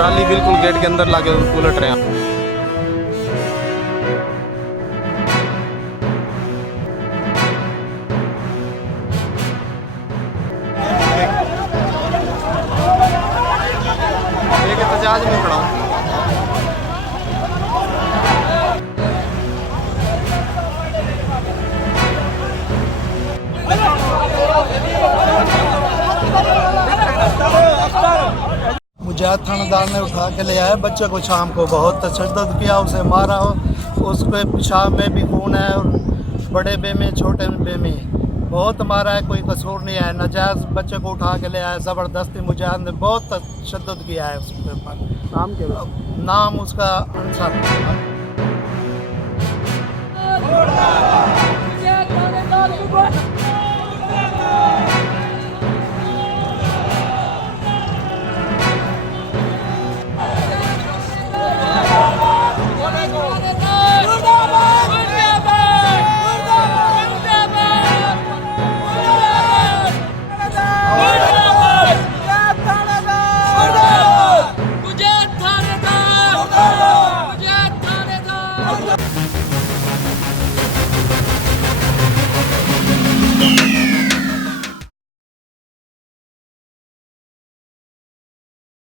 Trolley बिल्कुल gate के अंदर लाके उलट रहे हैं। एक एहतजाज में खड़ा हूं। मुजाहिद थानेदार ने उठा के ले आया बच्चे को शाम को, बहुत तशद्दुद किया, उसे मारा हो, उसके पेशाब में भी खून है और बड़े बे में छोटे बे में बहुत मारा है, कोई कसूर नहीं है। नाजायज़ बच्चे को उठा के ले आया ज़बरदस्ती, मुजाहिद ने बहुत तशद्दुद किया है उसके ऊपर। नाम क्या? नाम उसका अंसर।